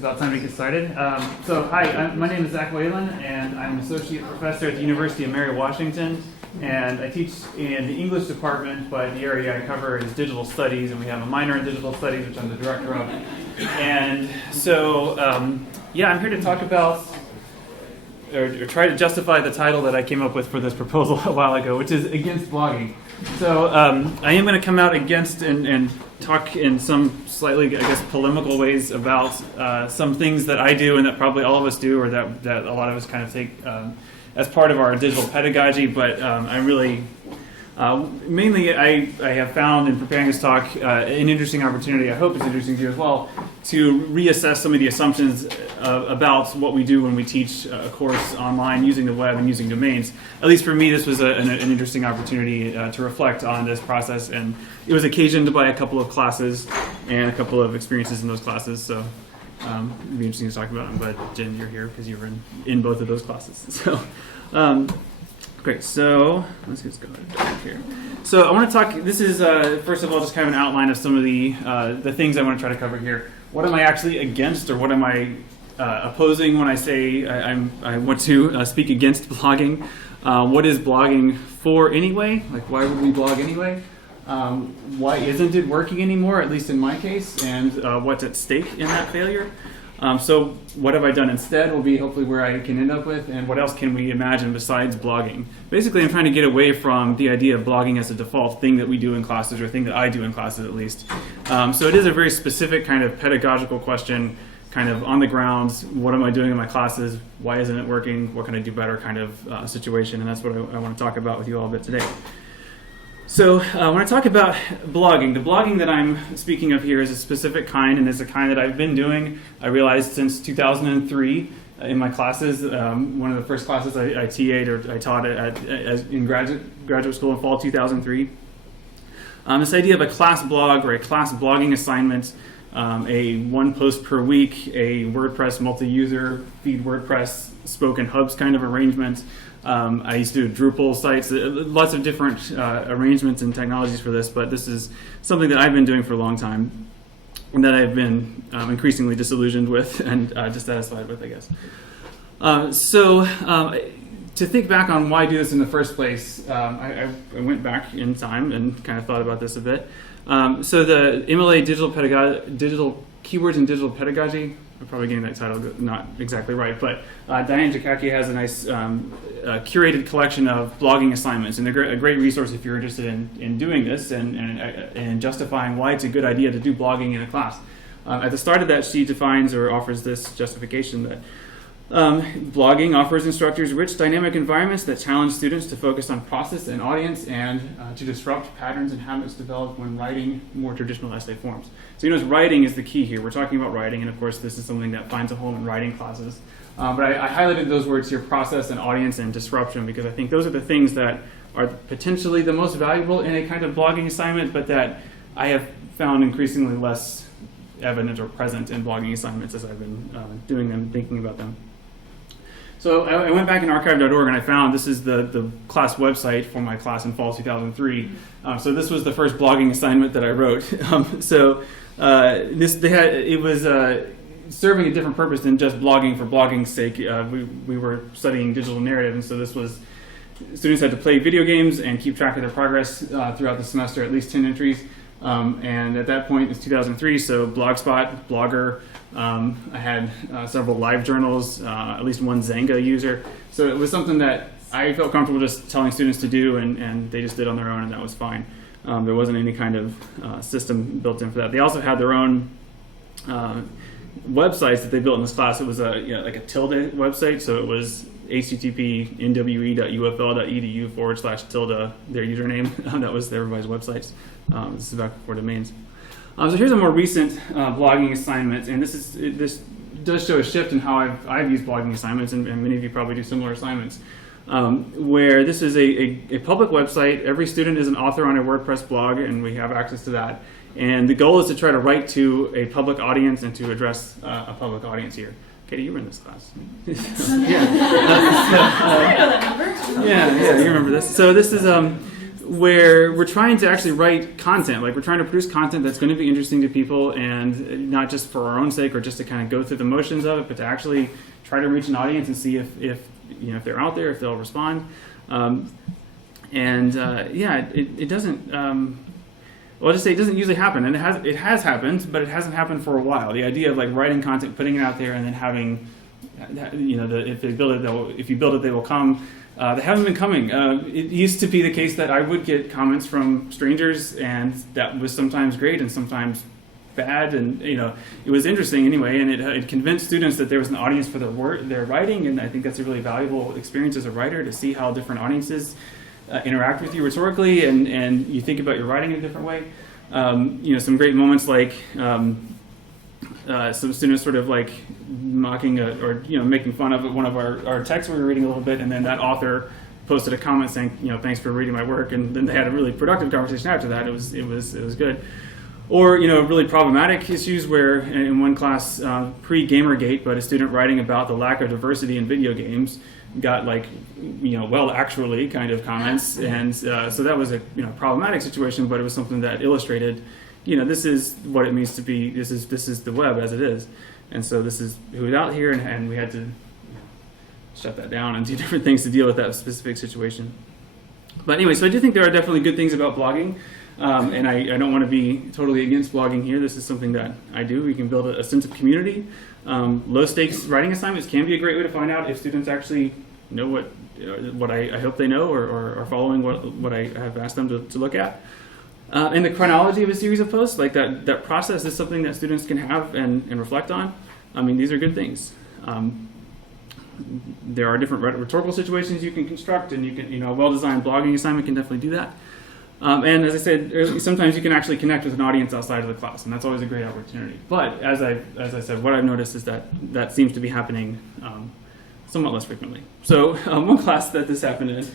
about time to get started. Hi, my name is Whalen, and I'm an associate professor at the University of Mary Washington, and I teach in the English department, but the area I cover is digital studies, and we have a minor in digital studies, which I'm the director of. And so, I'm here to talk about, or try to justify the title that I came up with for this proposal a while ago, which is Against Blogging. So I am going to come out against and talk in some slightly, I guess, polemical ways about some things that I do and that probably all of us do, or that a lot of us kind of take as part of our digital pedagogy. But I really, mainly I have found in preparing this talk an interesting opportunity, I hope it's interesting to you as well, to reassess some of the assumptions about what we do when we teach a course online using the web and using domains. At least for me, this was an interesting opportunity to reflect on this process, and it was occasioned by a couple of classes and a couple of experiences in those classes, so it'd be interesting to talk about them. But Jen, you're here because you were in both of those classes. So great, so let's just go ahead here. So I want to talk, this is first of all just kind of an outline of some of the things I want to try to cover here. What am I actually against, or what am I opposing when I say I want to speak against blogging? What is blogging for anyway? Like, why would we blog anyway? Why isn't it working anymore, at least in my case, and what's at stake in that failure? So what have I done instead will be hopefully where I can end up with, and what else can we imagine besides blogging? Basically, I'm trying to get away from the idea of blogging as a default thing that we do in classes, or thing that I do in classes at least. So it is a very specific kind of pedagogical question, kind of on the ground, what am I doing in my classes, why isn't it working, what can I do better kind of situation, and that's what I want to talk about with you all a bit today. So when I talk about blogging, the blogging that I'm speaking of here is a specific kind, and it's a kind that I've been doing, I realized, since 2003 in my classes. One of the first classes I TA'd, or I taught in graduate school in fall 2003. This idea of a class blog, or a class blogging assignment, a one post per week, a WordPress multi-user feed WordPress spoken hubs kind of arrangement. I used to do Drupal sites, lots of different arrangements and technologies for this, but this is something that I've been doing for a long time and that I've been increasingly disillusioned with and dissatisfied with, I guess. To think back on why I do this in the first place, I went back in time and kind of thought about this a bit. So the MLA Digital Keywords in Digital Pedagogy, I'm probably getting that title not exactly right, but Dianne Takaki has a nice curated collection of blogging assignments, and they're a great resource if you're interested in doing this and justifying why it's a good idea to do blogging in a class. At the start of that, she defines or offers this justification that blogging offers instructors rich, dynamic environments that challenge students to focus on process and audience, and to disrupt patterns and habits developed when writing more traditional essay forms. So you notice writing is the key here. We're talking about writing, and of course this is something that finds a home in writing classes. But I highlighted those words here, process and audience and disruption, because I think those are the things that are potentially the most valuable in a kind of blogging assignment, but that I have found increasingly less evident or present in blogging assignments as I've been doing them, thinking about them. So I went back in archive.org and I found this is the class website for my class in fall 2003. So this was the first blogging assignment that I wrote. It was serving a different purpose than just blogging for blogging's sake. We were studying digital narrative, and so this was, students had to play video games and keep track of their progress throughout the semester, at least 10 entries. And at that point, it's 2003, so Blogspot, Blogger, I had several live journals, at least one Zanga user. So it was something that I felt comfortable just telling students to do, and they just did on their own, and that was fine. There wasn't any kind of system built in for that. They also had their own websites that they built in this class. It was like a tilde website, so it was http nwe.ufl.edu/tilde, their username. That was everybody's websites. This is back before domains. So here's a more recent blogging assignment, and this does show a shift in how I've used blogging assignments, and many of you probably do similar assignments, where this is a public website. Every student is an author on a WordPress blog, and we have access to that. And the goal is to try to write to a public audience and to address a public audience here. Katie, you were in this class. I know that number. Yeah, you remember this. So this is where we're trying to actually write content. Like, we're trying to produce content that's going to be interesting to people, and not just for our own sake or just to kind of go through the motions of it, but to actually try to reach an audience and see if they're out there, if they'll respond. It doesn't. Well, I'll just say it doesn't usually happen, and it has happened, but it hasn't happened for a while. The idea of like writing content, putting it out there, and then having, if you build it, they will come. They haven't been coming. It used to be the case that I would get comments from strangers, and that was sometimes great and sometimes bad, and it was interesting anyway, and it convinced students that there was an audience for their writing, and I think that's a really valuable experience as a writer, to see how different audiences interact with you rhetorically, and you think about your writing in a different way. Some great moments like some students sort of like mocking or making fun of one of our texts we were reading a little bit, and then that author posted a comment saying, thanks for reading my work, and then they had a really productive conversation after that. It was good. Or really problematic issues where in one class, pre-Gamergate, but a student writing about the lack of diversity in video games got actually kind of comments, and so that was a problematic situation, but it was something that illustrated, this is what it means to be, this is the web as it is, and so this is who's out here, and we had to shut that down and do different things to deal with that specific situation. But anyway, so I do think there are definitely good things about blogging. And I don't want to be totally against blogging here. This is something that I do. We can build a sense of community. Low stakes writing assignments can be a great way to find out if students actually know what I hope they know, or are following what I have asked them to look at. And the chronology of a series of posts, like that process, is something that students can have and reflect on. I mean, these are good things. There are different rhetorical situations you can construct, and you can, a well-designed blogging assignment can definitely do that. And as I said earlier, sometimes you can actually connect with an audience outside of the class, and that's always a great opportunity. But as I said, what I've noticed is that seems to be happening somewhat less frequently. So one class that this happened in,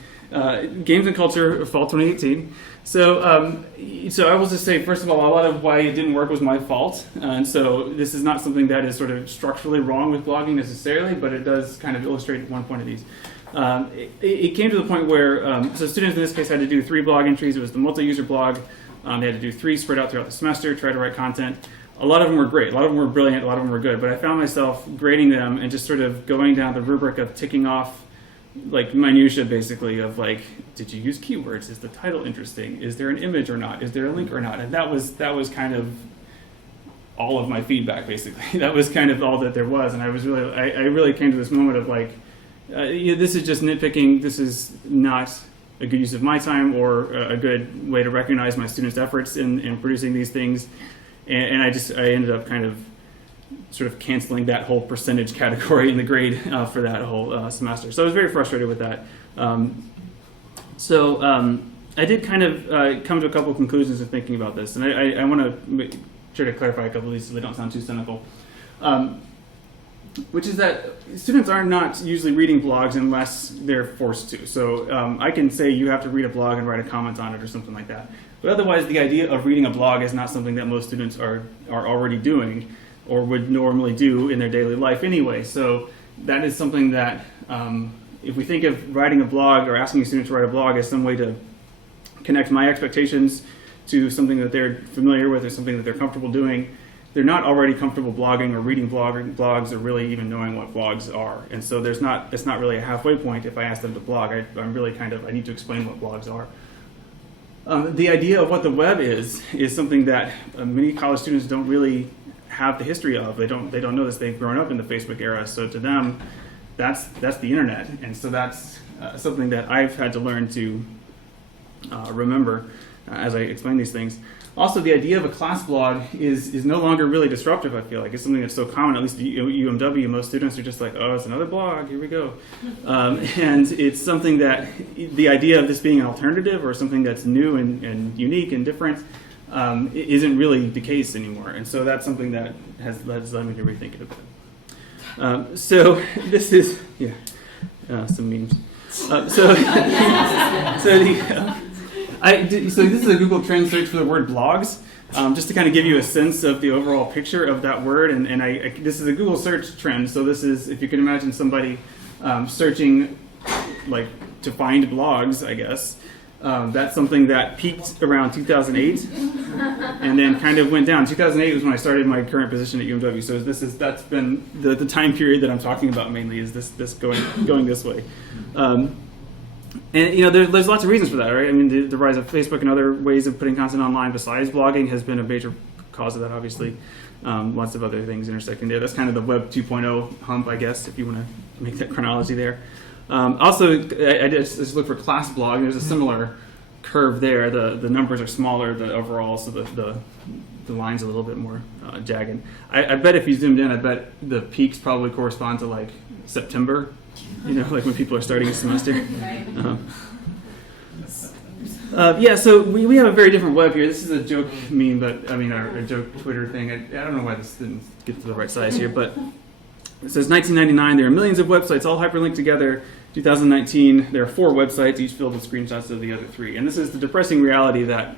Games and Culture, Fall 2018. So I will just say, first of all, a lot of why it didn't work was my fault. And so this is not something that is sort of structurally wrong with blogging necessarily, but it does kind of illustrate one point of these. It came to the point where, so students in this case had to do 3 blog entries. It was the multi-user blog. They had to do 3 spread out throughout the semester, try to write content. A lot of them were great. A lot of them were brilliant. A lot of them were good. But I found myself grading them and just sort of going down the rubric of ticking off like minutia, basically, of like, did you use keywords? Is the title interesting? Is there an image or not? Is there a link or not? And that was kind of all of my feedback, basically. That was kind of all that there was. And I really came to this moment of like, this is just nitpicking. This is not a good use of my time or a good way to recognize my students' efforts in producing these things. And I ended up kind of sort of canceling that whole percentage category in the grade for that whole semester. So I was very frustrated with that. I did kind of come to a couple of conclusions in thinking about this. And I want to make sure to clarify a couple of these so they don't sound too cynical. Which is that students are not usually reading blogs unless they're forced to. So I can say you have to read a blog and write a comment on it or something like that. But otherwise, the idea of reading a blog is not something that most students are already doing or would normally do in their daily life anyway. So that is something that if we think of writing a blog or asking a student to write a blog as some way to connect my expectations to something that they're familiar with or something that they're comfortable doing, they're not already comfortable blogging or reading blogs or really even knowing what blogs are. And so it's not really a halfway point if I ask them to blog. I need to explain what blogs are. The idea of what the web is something that many college students don't really have the history of. They don't know this. They've grown up in the Facebook era. So to them, that's the internet. And so that's something that I've had to learn to remember as I explain these things. Also, the idea of a class blog is no longer really disruptive, I feel like. It's something that's so common, at least at UMW. Most students are just like, oh, it's another blog, here we go. And it's something that the idea of this being an alternative or something that's new and unique and different isn't really the case anymore. And so that's something that has led me to rethink it a bit. So this is, some memes. So this is a Google Trend search for the word blogs, just to kind of give you a sense of the overall picture of that word. And this is a Google search trend. So this is, if you can imagine somebody searching like to find blogs, I guess. That's something that peaked around 2008 and then kind of went down. 2008 was when I started my current position at UMW. So that's been the time period that I'm talking about mainly, is this going this way. And there's lots of reasons for that, right? I mean, the rise of Facebook and other ways of putting content online besides blogging has been a major cause of that, obviously. Lots of other things intersecting there. That's kind of the Web 2.0 hump, I guess, if you want to make that chronology there. Also, I just looked for class blog. There's a similar curve there. The numbers are smaller, the overall, so the line's a little bit more jagged. I bet if you zoomed in, I bet the peaks probably correspond to like September, like when people are starting a semester. So we have a very different web here. This is a joke meme, but I mean, a joke Twitter thing. I don't know why this didn't get to the right size here, but it says 1999, there are millions of websites all hyperlinked together. 2019, there are 4 websites, each filled with screenshots of the other 3. And this is the depressing reality that,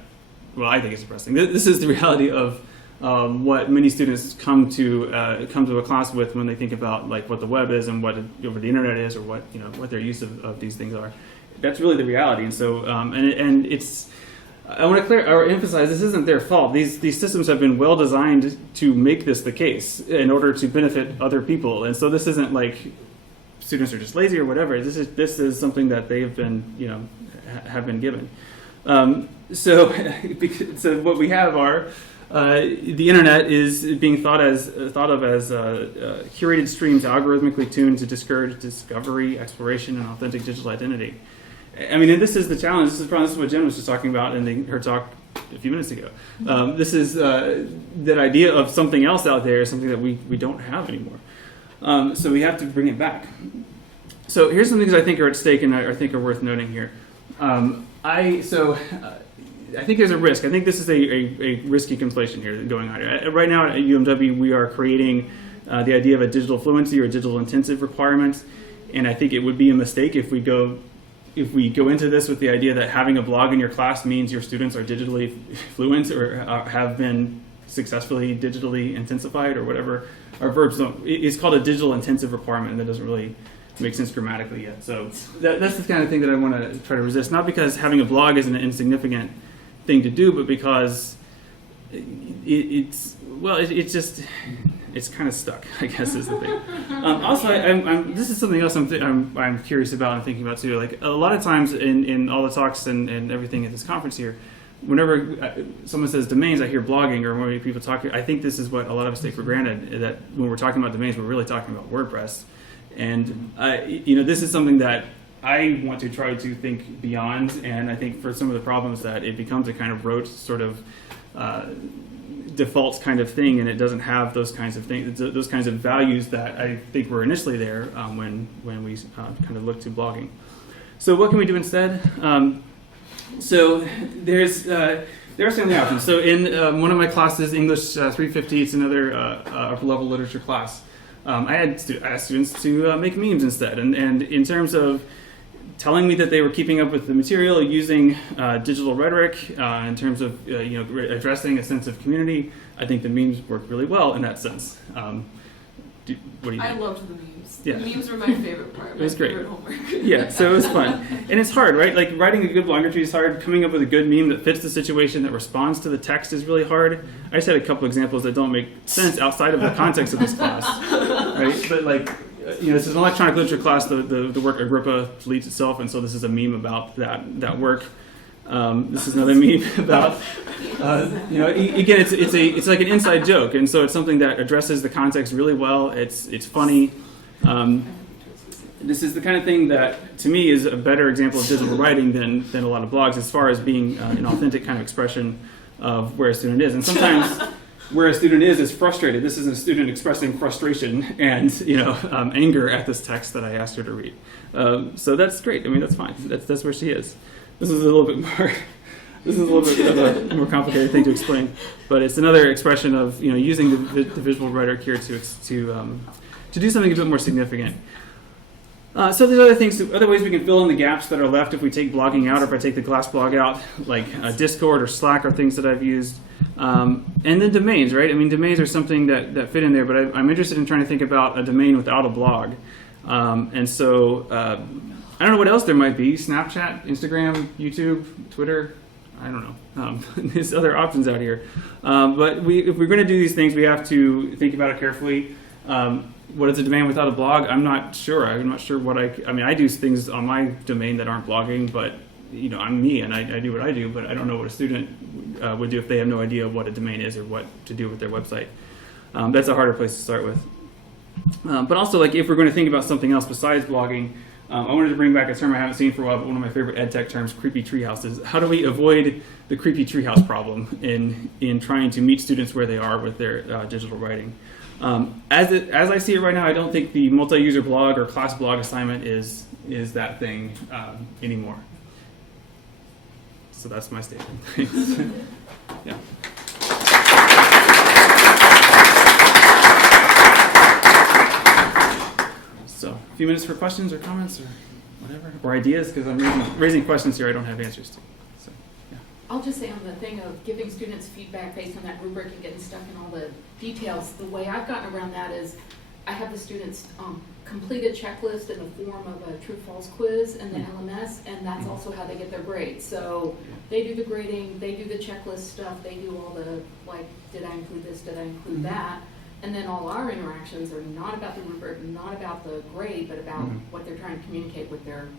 well, I think it's depressing. This is the reality of what many students come to a class with when they think about like what the web is and what the internet is, or what their use of these things are. That's really the reality. And so, and it's, I want to emphasize this isn't their fault. These systems have been well designed to make this the case in order to benefit other people. And so this isn't like students are just lazy or whatever. This is something that they have been have been given. So what we have are the internet is being thought of as curated streams algorithmically tuned to discourage discovery, exploration, and authentic digital identity. I mean, and this is the challenge. This is what Jen was just talking about in her talk a few minutes ago. This is that idea of something else out there, something that we don't have anymore. So we have to bring it back. So here's some things I think are at stake and I think are worth noting here. I think there's a risk. I think this is a risky conflation here going on. Right now at UMW, we are creating the idea of a digital fluency or digital intensive requirement, and I think it would be a mistake if we go into this with the idea that having a blog in your class means your students are digitally fluent or have been successfully digitally intensified or whatever our verbs don't. It's called a digital intensive requirement, and that doesn't really make sense grammatically yet. So that's the kind of thing that I want to try to resist, not because having a blog is an insignificant thing to do, but because it's kind of stuck, I guess, is the thing. Also, this is something else I'm curious about and thinking about too. Like a lot of times in all the talks and everything at this conference here, whenever someone says domains, I hear blogging, or when people talk. I think this is what a lot of us take for granted, that when we're talking about domains, we're really talking about WordPress. And this is something that I want to try to think beyond. And I think for some of the problems that it becomes a kind of rote sort of default kind of thing, and it doesn't have those kinds of things, those kinds of values that I think were initially there when we kind of looked to blogging. So what can we do instead? So there are certainly options. So in one of my classes, English 350, it's another upper level literature class. I asked students to make memes instead, and in terms of telling me that they were keeping up with the material using digital rhetoric in terms of addressing a sense of community, I think the memes worked really well in that sense. What do you think? I loved the memes. Yeah. The memes were my favorite part. It was great. Homework. Yeah, so it was fun. And it's hard, right? Like writing a good blog entry is hard. Coming up with a good meme that fits the situation, that responds to the text, is really hard. I just had a couple examples that don't make sense outside of the context of this class, right? But like, this is an electronic literature class. The work Agrippa deletes itself, and so this is a meme about that work. This is another meme about, again, it's like an inside joke, and so it's something that addresses the context really well. It's funny. This is the kind of thing that, to me, is a better example of digital writing than a lot of blogs, as far as being an authentic kind of expression of where a student is. And sometimes where a student is frustrated. This is a student expressing frustration and anger at this text that I asked her to read. So that's great. I mean, that's fine. That's where she is. This is a little bit more. This is a little bit of a more complicated thing to explain, but it's another expression of using the visual rhetoric here to do something a bit more significant. So there's other ways we can fill in the gaps that are left if we take blogging out, or if I take the class blog out, like Discord or Slack are things that I've used. And then domains, right? I mean, domains are something that fit in there, but I'm interested in trying to think about a domain without a blog. And so I don't know what else there might be. Snapchat, Instagram, YouTube, Twitter. I don't know. There's other options out here. But if we're going to do these things, we have to think about it carefully. What is a domain without a blog? I'm not sure. I'm not sure what I mean, I do things on my domain that aren't blogging, but I'm me and I do what I do, but I don't know what a student would do if they have no idea what a domain is or what to do with their website. That's a harder place to start with. But also, like, if we're going to think about something else besides blogging, I wanted to bring back a term I haven't seen for a while, but one of my favorite ed tech terms, creepy treehouses. How do we avoid the creepy treehouse problem in trying to meet students where they are with their digital writing? As I see it right now, I don't think the multi-user blog or class blog assignment is that thing anymore. So that's my statement. Thanks. Yeah. So, a few minutes for questions or comments or whatever, or ideas, because I'm raising questions here I don't have answers to. So, yeah. I'll just say on the thing of giving students feedback based on that rubric and getting stuck in all the details, the way I've gotten around that is I have the students complete a checklist in the form of a true-false quiz in the LMS, and that's also how they get their grades. So they do the grading, they do the checklist stuff, they do all the, like, did I include this, did I include that? And then all our interactions are not about the rubric, not about the grade, but about what they're trying to communicate with their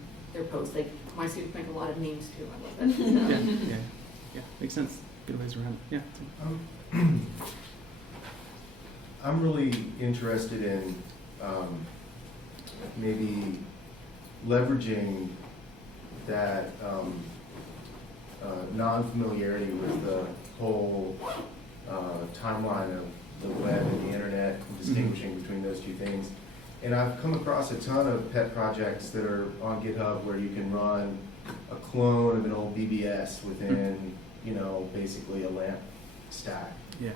posts. My students make a lot of memes too. I love it. Yeah, makes sense. Good ways around it. Yeah. I'm really interested in maybe leveraging that non-familiarity with the whole timeline of the web and the internet, and distinguishing between those two things. And I've come across a ton of pet projects that are on GitHub where you can run a clone of an old BBS within, basically a LAMP stack. Yeah.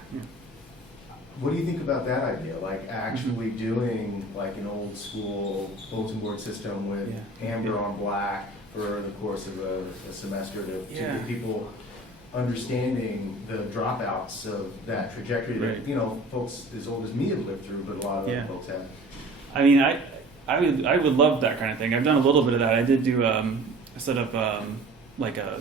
What do you think about that idea? Like actually doing like an old school bulletin board system with amber on black for the course of a semester to get people understanding the dropouts of that trajectory that folks as old as me have lived through, but a lot of other folks have. I mean, I would love that kind of thing. I've done a little bit of that. I did do a set up like a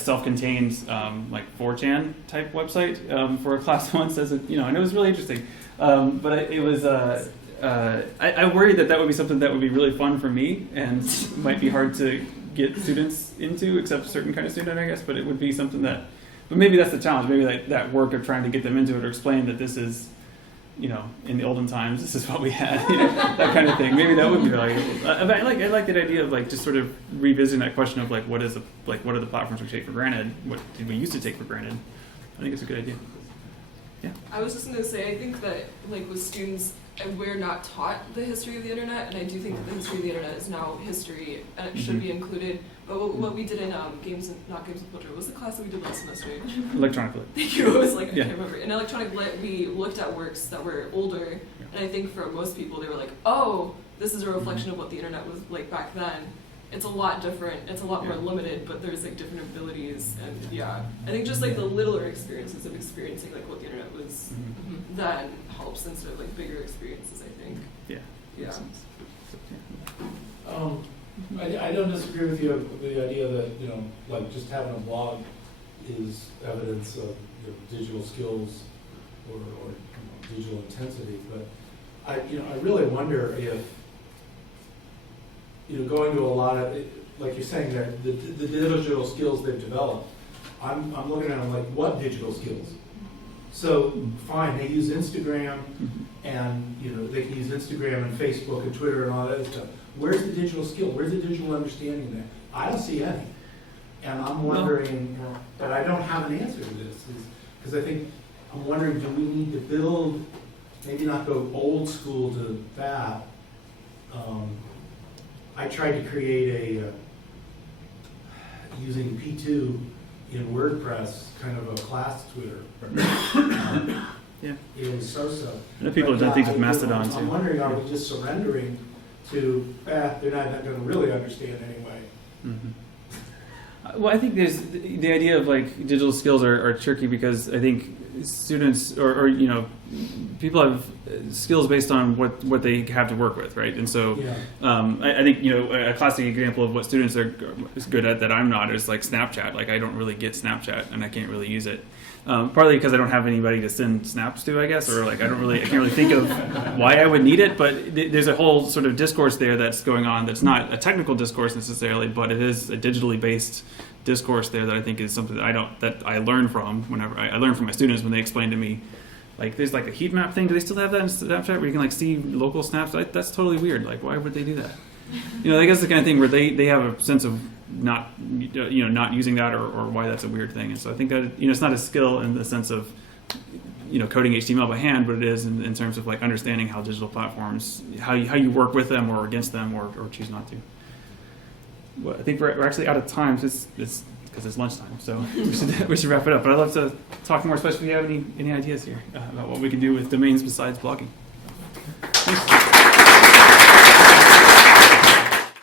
self-contained like 4chan type website for a class once, as and it was really interesting. But it was I worried that would be something that would be really fun for me and might be hard to get students into, except a certain kind of student, I guess. But it would be something that, but maybe that's the challenge. Maybe that work of trying to get them into it or explain that this is, in the olden times, this is what we had, that kind of thing. Maybe that would be valuable. I like that idea of like just sort of revisiting that question of like what are the platforms we take for granted? What did we used to take for granted? I think it's a good idea. Yeah. I was just going to say, I think that like with students, we're not taught the history of the internet, and I do think that the history of the internet is now history, and it should be included. But what we did in not games with culture, what was the class that we did last semester? Electronic lit. Thank you. It was like I can't remember. In electronic lit, we looked at works that were older, and I think for most people, they were like, "Oh, this is a reflection of what the internet was like back then." It's a lot different. It's a lot more limited, but there's like different abilities, and I think just like the littler experiences of experiencing like what the internet was then helps instead of like bigger experiences. I think. Yeah. I don't disagree with you with the idea that like just having a blog is evidence of digital skills or digital intensity, but I really wonder if going to a lot of, like you're saying, that the digital skills they've developed, I'm looking at them like, what digital skills? So fine, they use Instagram, and they can use Instagram and Facebook and Twitter and all that stuff. Where's the digital skill? Where's the digital understanding there? I don't see any, and I'm wondering. But I don't have an answer to this, because I'm wondering, do we need to build, maybe not go old school to that. I tried to create using P2 in WordPress, kind of a class Twitter. It was so-so. I know people have done things with Mastodon too. I'm wondering, are we just surrendering to, they're not going to really understand anyway? Well, I think there's the idea of like digital skills are tricky because I think students or you know people have skills based on what they have to work with, right? And so Yeah. I think you know a classic example of what students are good at that I'm not is like Snapchat. Like I don't really get Snapchat and I can't really use it. Partly because I don't have anybody to send snaps to, I guess, or like I can't really think of why I would need it. But there's a whole sort of discourse there that's going on that's not a technical discourse necessarily, but it is a digitally based discourse there that I think is something that I learn from whenever I learn from my students when they explain to me. Like there's like a heat map thing. Do they still have that in Snapchat where you can like see local snaps? That's totally weird. Like why would they do that? You know, I guess the kind of thing where they have a sense of not using that or why that's a weird thing. And so I think that it's not a skill in the sense of coding HTML by hand, but it is in terms of like understanding how digital platforms how you work with them or against them or choose not to. Well, I think we're actually out of time. So it's because it's lunchtime, so we should wrap it up. But I'd love to talk more, especially if you have any ideas here about what we can do with domains besides blogging. Thanks.